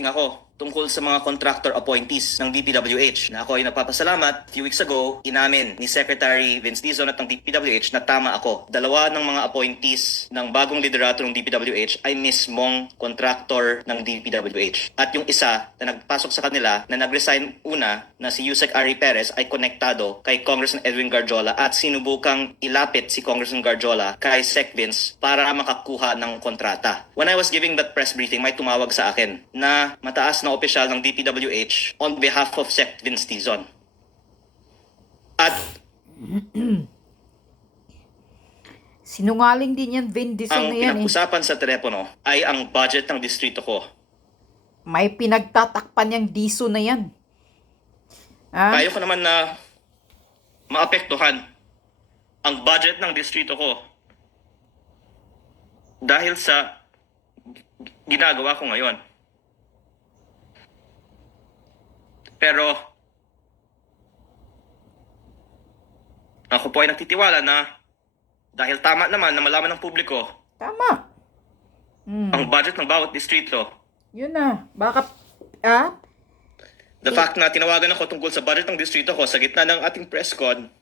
briefing ako tungkol sa mga contractor appointees ng DPWH na ako ay nagpapasalamat. A few weeks ago, inamin ni Secretary Vince Dizon at ng DPWH na tama ako. Dalawa ng mga appointees ng bagong liderato ng DPWH ay mismong contractor ng DPWH. At yung isa na nagpasok sa kanila na nag-resign una na si Yusek Ari Perez ay konektado kay Congressman Edwin Garjola at sinubukang ilapit si Congressman Garjola kay Sec Vince para makakuha ng kontrata. When I was giving that press briefing, may tumawag sa akin na mataas na opisyal ng DPWH on behalf of Sec Vince Dizon. At sinungaling din yan, Vin Dizon na yan. Ang pinag-usapan sa telepono ay ang budget ng distrito ko. May pinagtatakpan yung Dizon na yan. Ayaw ko naman na maapektuhan ang budget ng distrito ko dahil sa ginagawa ko ngayon. Pero ako po ay nagtitiwala na dahil tama naman na malaman ng publiko Tama. ang budget ng bawat distrito. Yun na. Baka, The fact na tinawagan ako tungkol sa budget ng distrito ko sa gitna ng ating press con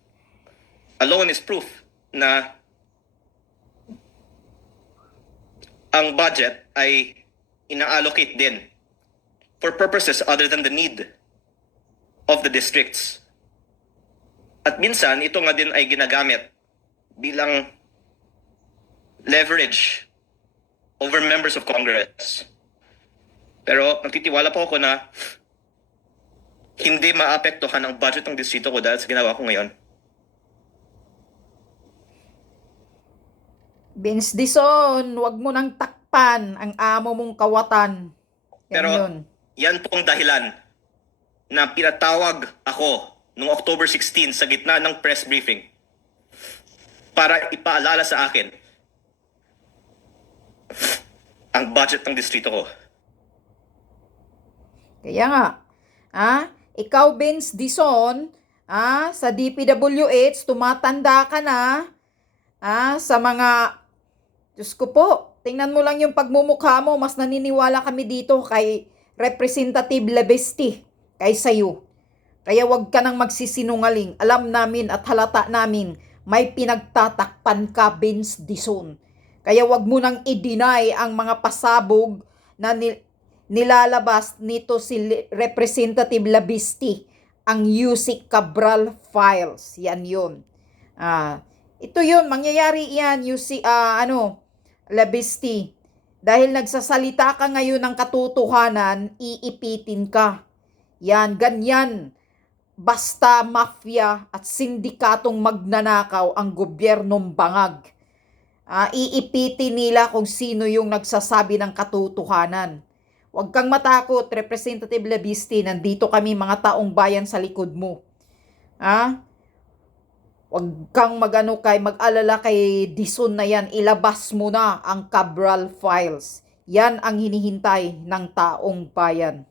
alone is proof na ang budget ay ina-allocate din for purposes other than the need of the districts. At minsan, ito nga din ay ginagamit bilang leverage over members of Congress. Pero nagtitiwala po ako na hindi maapektuhan ang budget ng distrito ko dahil sa ginawa ko ngayon. Vince Dizon, wag mo nang takpan ang amo mong kawatan. Yan Pero yun. yan pong dahilan na pinatawag ako noong October 16 sa gitna ng press briefing para ipaalala sa akin ang budget ng distrito ko. Kaya nga, ikaw, Vince Dizon, sa DPWH, tumatanda ka na, sa mga, Diyos ko po, tingnan mo lang yung pagmumukha mo, mas naniniwala kami dito kay Representative Labesti kaysa iyo. Kaya wag ka nang magsisinungaling. Alam namin at halata namin, may pinagtatakpan ka, Vince Dizon. Kaya wag mo nang i-deny ang mga pasabog na nilalabas nito si Representative Labesti, ang Yusek Cabral Files. Yan yun. Ito yun, mangyayari yan, Labesti. Dahil nagsasalita ka ngayon ng katotohanan, iipitin ka. Yan, ganyan. Basta mafia at sindikatong magnanakaw ang gobyernong bangag. Iipitin nila kung sino yung nagsasabi ng katotohanan. Huwag kang matakot, Representative Labesti. Nandito kami mga taong bayan sa likod mo. Huwag kang mag-alala kay Dizon na yan. Ilabas mo na ang Cabral Files. Yan ang hinihintay ng taong bayan.